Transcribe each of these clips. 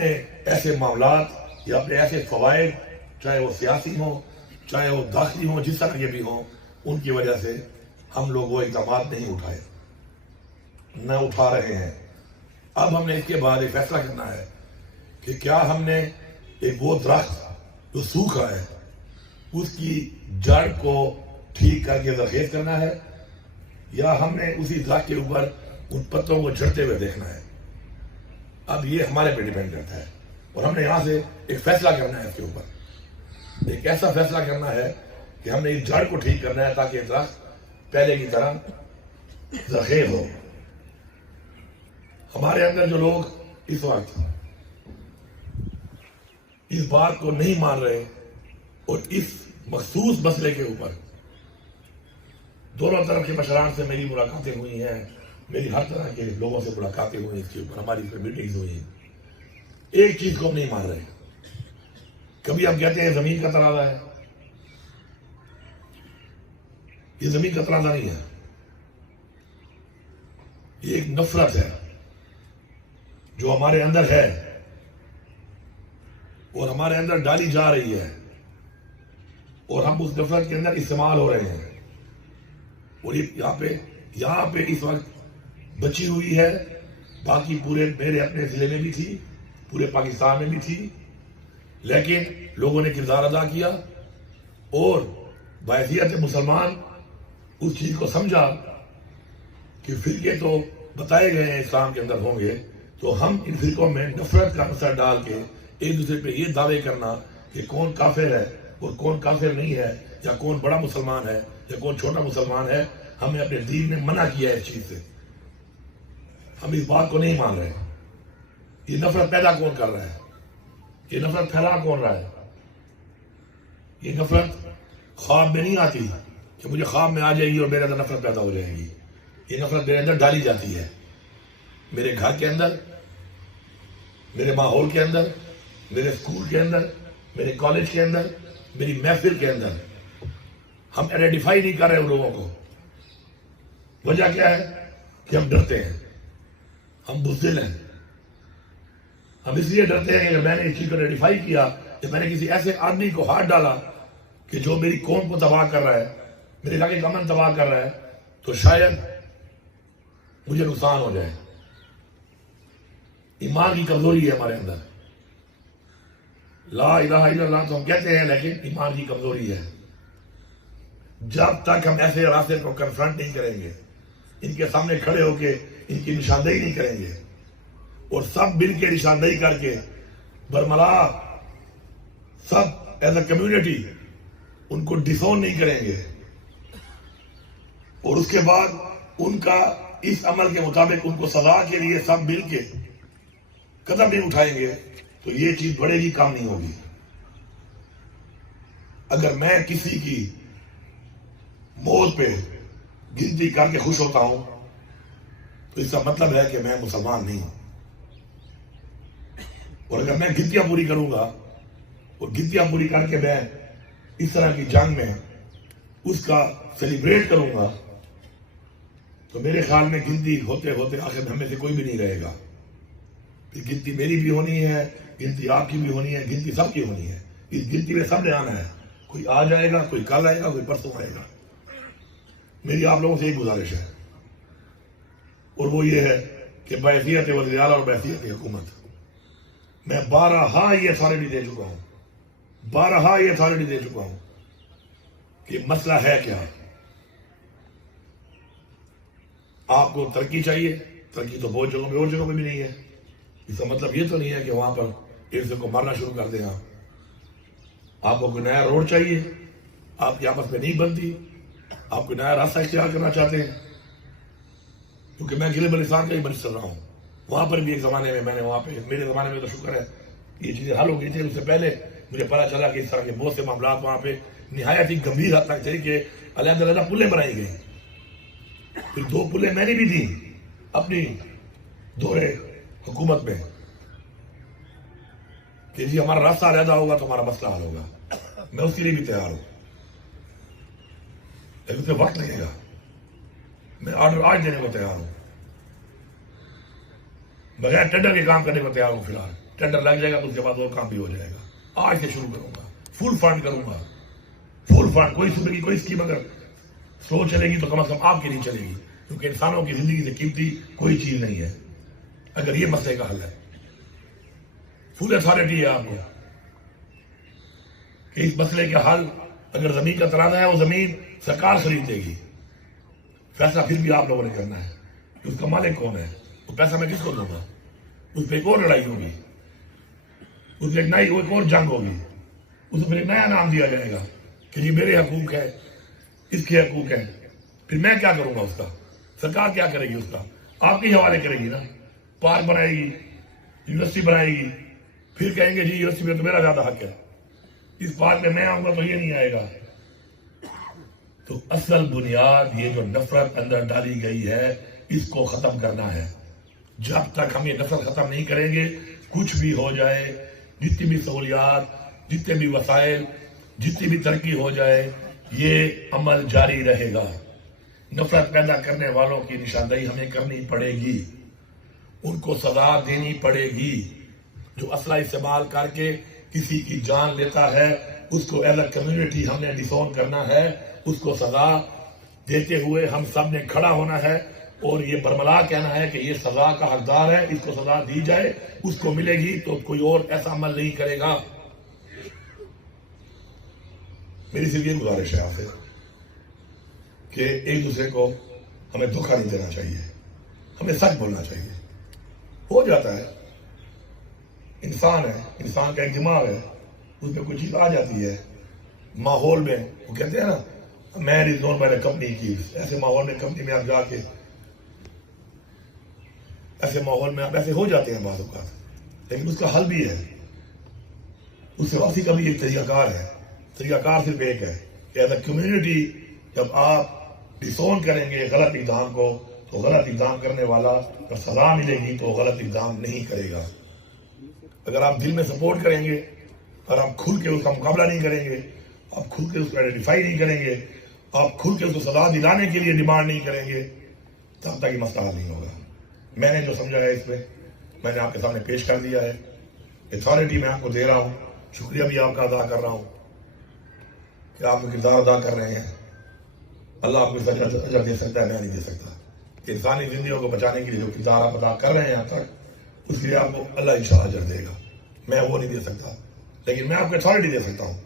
اپنے ایسے معاملات یا اپنے ایسے فوائد، چاہے وہ سیاسی ہوں چاہے وہ داخلی ہوں، جس طرح کے بھی ہوں، ان کی وجہ سے ہم لوگ وہ اقدامات نہیں اٹھائے، نہ اٹھا رہے ہیں۔ اب ہم نے اس کے بعد ایک فیصلہ کرنا ہے کہ کیا ہم نے ایک وہ درخت جو سوکھ رہا ہے اس کی جڑ کو ٹھیک کر کے زرخیز کرنا ہے، یا ہم نے اسی درخت کے اوپر ان پتوں کو جھڑتے ہوئے دیکھنا ہے۔ اب یہ ہمارے پہ ڈیپینڈ کرتا ہے، اور ہم نے یہاں سے ایک فیصلہ کرنا ہے اس کے اوپر، ایک ایسا فیصلہ کرنا ہے کہ ہم نے اس جڑ کو ٹھیک کرنا ہے تاکہ درخت پہلے کی طرح زرخیز ہو۔ ہمارے اندر جو لوگ اس وقت اس بات کو نہیں مان رہے اور اس مخصوص مسئلے کے اوپر دونوں طرف کے مشران سے میری ملاقاتیں ہوئی ہیں، میری ہر طرح کے لوگوں سے ملاقاتیں ہوئی، اس کے اوپر ہماری میٹنگز ہوئی ہیں، ایک چیز کو ہم نہیں مان رہے۔ کبھی ہم کہتے ہیں زمین کا تقاضا ہے، یہ زمین کا تقاضا نہیں ہے، یہ ایک نفرت ہے جو ہمارے اندر ہے اور ہمارے اندر ڈالی جا رہی ہے، اور ہم اس نفرت کے اندر استعمال ہو رہے ہیں، اور یہاں پہ اس وقت بچی ہوئی ہے، باقی پورے میرے اپنے ضلع میں بھی تھی، پورے پاکستان میں بھی تھی، لیکن لوگوں نے کردار ادا کیا اور بحیثیت مسلمان اس چیز کو سمجھا کہ فرقے تو بتائے گئے ہیں اسلام کے اندر ہوں گے، تو ہم ان فرقوں میں نفرت کا اثر ڈال کے ایک دوسرے پہ یہ دعوے کرنا کہ کون کافر ہے اور کون کافر نہیں ہے، یا کون بڑا مسلمان ہے یا کون چھوٹا مسلمان ہے، ہمیں اپنے دین نے منع کیا ہے اس چیز سے۔ ہم اس بات کو نہیں مان رہے۔ یہ نفرت پیدا کون کر رہا ہے؟ یہ نفرت پھیلا کون رہا ہے؟ یہ نفرت خواب میں نہیں آتی کہ مجھے خواب میں آ جائے گی اور میرے اندر نفرت پیدا ہو جائے گی۔ یہ نفرت میرے اندر ڈالی جاتی ہے، میرے گھر کے اندر، میرے ماحول کے اندر، میرے اسکول کے اندر، میرے کالج کے اندر، میری محفل کے اندر۔ ہم آئیڈینٹیفائی نہیں کر رہے ان لوگوں کو۔ وجہ کیا ہے کہ ہم ڈرتے ہیں، ہم بزدل ہیں۔ ہم اس لیے ڈرتے ہیں کہ اگر میں نے اس چیز کو آئیڈینٹیفائی کیا کہ میں نے کسی ایسے آدمی کو ہاتھ ڈالا کہ جو میری قوم کو تباہ کر رہا ہے، میرے علاقے کا امن تباہ کر رہا ہے، تو شاید مجھے نقصان ہو جائے۔ ایمان کی کمزوری ہے ہمارے اندر۔ لا الہ الا اللہ تو ہم کہتے ہیں، لیکن ایمان کی کمزوری ہے۔ جب تک ہم ایسے راستے کو کنفرنٹ نہیں کریں گے، ان کے سامنے کھڑے ہو کے ان کی نشاندہی نہیں کریں گے، اور سب مل کے نشاندہی کر کے برملا سب ایز اے کمیونٹی ان کو ڈسون نہیں کریں گے، اور اس کے بعد ان کا اس عمل کے مطابق ان کو سزا کے لیے سب مل کے قدم نہیں اٹھائیں گے، تو یہ چیز بڑھے گی، کام نہیں ہوگی۔ اگر میں کسی کی موت پہ گنتی کر کے خوش ہوتا ہوں تو اس کا مطلب ہے کہ میں مسلمان نہیں ہوں، اور اگر میں گنتیاں پوری کروں گا اور گنتیاں پوری کر کے میں اس طرح کی جنگ میں اس کا سیلیبریٹ کروں گا، تو میرے خیال میں گنتی ہوتے ہوتے آخر ہم میں سے کوئی بھی نہیں رہے گا۔ پھر گنتی میری بھی ہونی ہے، گنتی آپ کی بھی ہونی ہے، گنتی سب کی ہونی ہے۔ اس گنتی میں سب نے آنا ہے، کوئی آ جائے گا، کوئی کل آئے گا، کوئی پرسوں آئے گا۔ میری آپ لوگوں سے ایک گزارش ہے، اور وہ یہ ہے کہ بحیثیت وزیر اعلیٰ اور بحیثیت حکومت میں بارہا یہ اتھارٹی دے چکا ہوں، بارہا یہ اتھارٹی دے چکا ہوں کہ مسئلہ ہے کیا۔ آپ کو ترقی چاہیے، ترقی تو بہت جگہوں پہ اور جگہوں پہ بھی نہیں ہے۔ اس کا مطلب یہ تو نہیں ہے کہ وہاں پر ایک دوسرے کو مارنا شروع کر دیں۔ آپ کو کوئی نیا روڈ چاہیے، آپ کی آپس میں نہیں بنتی، آپ کوئی نیا راستہ اختیار کرنا چاہتے ہیں، کیونکہ میں ضلع بلوچستان کا ہی منسٹر رہا ہوں، وہاں پر بھی ایک زمانے میں نے وہاں پہ میرے زمانے میں تو شکر ہے یہ چیزیں حل ہو گئی تھی۔ اس سے پہلے مجھے پتا چلا کہ اس طرح کے بہت سے معاملات وہاں پہ نہایت ہی گمبھیر حد تک تھے کہ علیحدہ علیحدہ پلیں بنائی گئی۔ پھر 2 پلیں میں نے بھی دی اپنی دورے حکومت میں کہ جی ہمارا راستہ علیحدہ ہوگا تو ہمارا مسئلہ حل ہوگا۔ میں اس کے لیے بھی تیار ہوں، لیکن اسے وقت لگے گا۔ میں آرڈر آج دینے کو تیار ہوں، بغیر ٹینڈر کے کام کرنے کو تیار ہوں۔ فی الحال ٹینڈر لگ جائے گا تو اس کے بعد وہ کام بھی ہو جائے گا. آج سے شروع کروں گا, فل فنڈ کروں گا, فل فنڈ. کوئی صبح کی کوئی اسکیم اگر سلو چلے گی تو کم از کم آپ کی نہیں چلے گی, کیونکہ انسانوں کی زندگی سے قیمتی کوئی چیز نہیں ہے. اگر یہ مسئلے کا حل ہے, فل اتھارٹی ہے آپ کو کہ اس مسئلے کا حل, اگر زمین کا ترازہ ہے وہ زمین سرکار خرید دے گی, فیصلہ پھر بھی آپ لوگوں نے کرنا ہے کہ اس کا مالک کون ہے, وہ پیسہ میں کس کو دوں گا. اس پہ ایک اور لڑائی ہوگی, اس پہ ایک اور جنگ ہوگی, اس پہ ایک نیا نام دیا جائے گا کہ جی میرے حقوق ہے, اس کے حقوق ہیں. پھر میں کیا کروں گا, اس کا سرکار کیا کرے گی, اس کا آپ کے حوالے کرے گی نا. پارک بنائے گی, یونیورسٹی بنائے گی, پھر کہیں گے جی یونیورسٹی میں تو میرا زیادہ حق ہے, اس پارک میں آؤں گا تو یہ نہیں آئے گا. تو اصل بنیاد یہ جو نفرت اندر ڈالی گئی ہے اس کو ختم کرنا ہے. جب تک ہم یہ نفرت ختم نہیں کریں گے, کچھ بھی ہو جائے, جتنی بھی سہولیات, جتنے بھی وسائل, جتنی بھی ترقی ہو جائے, یہ عمل جاری رہے گا. نفرت پیدا کرنے والوں کی نشاندہی ہمیں کرنی پڑے گی, ان کو سزا دینی پڑے گی. جو اسلحہ استعمال کر کے کسی کی جان لیتا ہے اس کو ایز اے کمیونٹی ہم نے ڈیسون کرنا ہے, اس کو سزا دیتے ہوئے ہم سب نے کھڑا ہونا ہے اور یہ برملا کہنا ہے کہ یہ سزا کا حقدار ہے, اس کو سزا دی جائے, اس کو ملے گی تو کوئی اور ایسا عمل نہیں کرے گا. میری صرف یہ گزارش ہے آپ سے کہ ایک دوسرے کو ہمیں دھوکہ نہیں دینا چاہیے, ہمیں سچ بولنا چاہیے. ہو جاتا ہے, انسان ہے, انسان کا ایک دماغ ہے, اس میں کوئی چیز آ جاتی ہے ماحول میں. وہ کہتے ہیں نا man is known by the company keeps. ایسے ماحول میں, کمپنی میں آپ جا کے ایسے ماحول میں آپ ایسے ہو جاتے ہیں بعض اوقات, لیکن اس کا حل بھی ہے. اس سے واپسی کا بھی ایک طریقہ کار ہے. طریقہ کار صرف ایک ہے کہ ایز اے کمیونٹی جب آپ ڈسون کریں گے غلط اقدام کو تو غلط اقدام کرنے والا جب سزا ملے گی تو غلط اقدام نہیں کرے گا. اگر آپ دل میں سپورٹ کریں گے اور آپ کھل کے اس کا مقابلہ نہیں کریں گے, آپ کھل کے اس کو آئیڈینٹیفائی نہیں کریں گے, آپ کھل کے اس کو سزا دلانے کے لیے ڈیمانڈ نہیں کریں گے, تب تک یہ مسئلہ حل نہیں ہوگا. میں نے جو سمجھا ہے اس میں نے آپ کے سامنے پیش کر دیا ہے. اتھارٹی میں آپ کو دے رہا ہوں, شکریہ بھی آپ کا ادا کر رہا ہوں کہ آپ کو کردار ادا کر رہے ہیں. اللہ آپ کو اجر دے سکتا ہے, میں نہیں دے سکتا. کہ انسانی زندگیوں کو بچانے کے لیے جو کردار آپ ادا کر رہے ہیں اب تک, اس کے لیے آپ کو اللہ انشاءاللہ اجر دے گا. میں وہ نہیں دے سکتا, لیکن میں آپ کو اتھارٹی دے سکتا ہوں,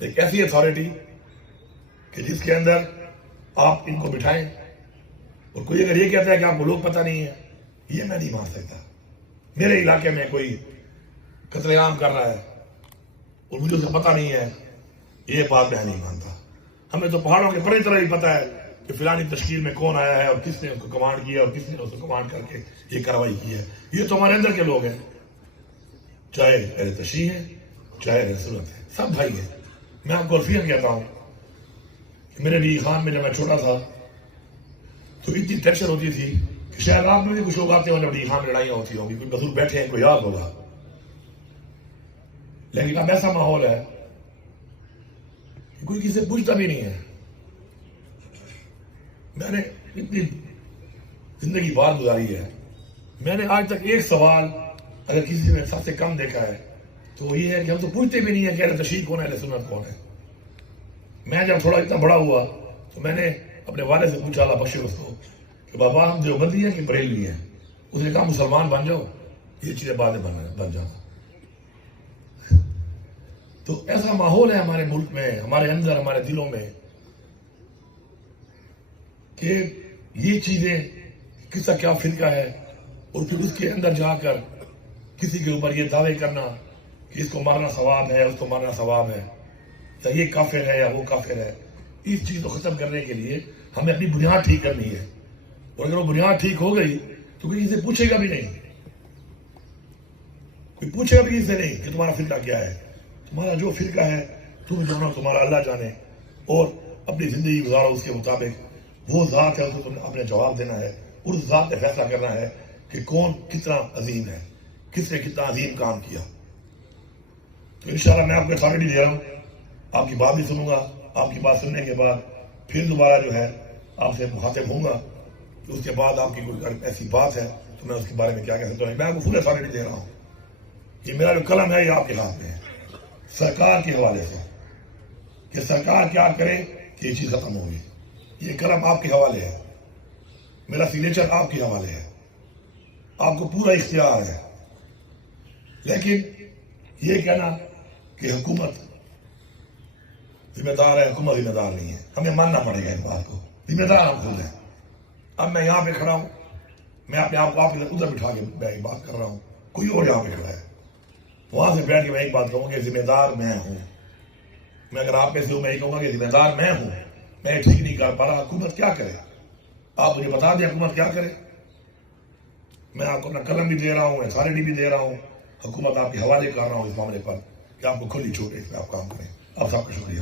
ایک ایسی اتھارٹی کہ جس کے اندر آپ ان کو بٹھائیں. اور کوئی اگر یہ کہتا ہے کہ آپ کو لوگ پتہ نہیں ہے, یہ میں نہیں مان سکتا. میرے علاقے میں کوئی قتل عام کر رہا ہے اور مجھے اسے پتہ نہیں ہے, یہ بات میں نہیں مانتا. ہمیں تو پہاڑوں کے پرے طرح ہی پتہ ہے کہ فلانی تشکیل میں کون آیا ہے اور کس نے اس کو کمانڈ کیا اور کس نے اس کو کمانڈ کر کے یہ کارروائی کی ہے. یہ تو ہمارے اندر کے لوگ ہیں, چاہے اہل تشیع ہیں چاہے اہل سنت ہیں, سب بھائی ہیں. میں آپ کو عرفیاً کہتا ہوں کہ میرے بھی خان میں جب میں چھوٹا تھا تو اتنی ٹینشن ہوتی تھی کہ شاید آپ میں بھی کچھ لوگ آتے ہوں جب خان میں لڑائیاں ہوتی ہوں گی, کوئی بزرگ بیٹھے ہیں, کوئی یاد ہوگا. لیکن اب ایسا ماحول ہے کہ کوئی کسی سے پوچھتا بھی نہیں ہے. میں نے اتنی زندگی بار گزاری ہے, میں نے آج تک ایک سوال اگر کسی نے سب سے کم دیکھا ہے تو یہ ہے کہ ہم تو پوچھتے بھی نہیں ہیں کہ اہل تشیع کون ہے, اہل سنت کون ہے. میں جب تھوڑا اتنا بڑا ہوا تو میں نے اپنے والد سے پوچھا, اللہ بخشے اس کو, کہ بابا ہم دیوبندی ہیں کہ بریلوی ہیں. اس نے کہا مسلمان بن جاؤ, یہ چیزیں بعد میں بن جانا. تو ایسا ماحول ہے ہمارے ملک میں, ہمارے اندر, ہمارے دلوں میں کہ یہ چیزیں کس کا کیا فرقہ ہے, اور پھر اس کے اندر جا کر کسی کے اوپر یہ دعوے کرنا کہ اس کو مارنا ثواب ہے, اس کو مارنا ثواب ہے, یا یہ کافر ہے یا وہ کافر ہے. اس چیز کو ختم کرنے کے لیے ہمیں اپنی بنیاد ٹھیک کرنی ہے. اور اگر وہ بنیاد ٹھیک ہو گئی تو کوئی اسے پوچھے گا بھی نہیں, کوئی پوچھے گا بھی اسے نہیں کہ تمہارا فرقہ کیا ہے. تمہارا جو فرقہ ہے تم جانا, تمہارا اللہ جانے, اور اپنی زندگی گزارو اس کے مطابق. وہ ذات ہے, اس کو تم نے اپنے جواب دینا ہے, اور اس ذات نے فیصلہ کرنا ہے کہ کون کتنا عظیم ہے, کس نے کتنا عظیم کام کیا. تو انشاءاللہ میں آپ کو اتھارٹی دے رہا ہوں, آپ کی بات بھی سنوں گا. آپ کی بات سننے کے بعد پھر دوبارہ جو ہے آپ سے مخاطب ہوں گا. اس کے بعد آپ کی کوئی ایسی بات ہے تو میں اس کے بارے میں کیا کہہ سکتا ہوں. میں آپ کو فل اتھارٹی دے رہا ہوں یہ میرا جو قلم ہے یہ آپ کے ہاتھ میں ہے سرکار کے حوالے سے کہ سرکار کیا کرے کہ یہ چیز ختم ہوگی. یہ قلم آپ کے حوالے ہے, میرا سگنیچر آپ کے حوالے ہے, آپ کو پورا اختیار ہے. لیکن یہ کہنا کہ حکومت ذمہ دار ہے, حکومت ذمہ دار نہیں ہے, ہمیں ماننا پڑے گا اس بات کو. ذمہ دار ہم خود ہیں. اب میں یہاں پہ کھڑا ہوں, میں اپنے آپ کو آپ ادھر بٹھا کے میں ایک بات کر رہا ہوں, کوئی اور یہاں پہ کھڑا ہے, وہاں سے بیٹھ کے میں ایک بات کہوں کہ ذمہ دار میں ہوں. میں اگر آپ میں سے ہوں میں یہ کہوں گا کہ ذمہ دار میں ہوں. میں ٹھیک نہیں کر پا رہا, حکومت کیا کرے, آپ مجھے بتا دیں حکومت کیا کرے. میں آپ کو اپنا قلم بھی دے رہا ہوں, اتھارٹی بھی دے رہا ہوں, حکومت آپ کے حوالے کر رہا ہوں اس معاملے پر کہ آپ کو کھلی چھوٹ ہے, اس میں آپ کام کریں. آپ سب کا شکریہ.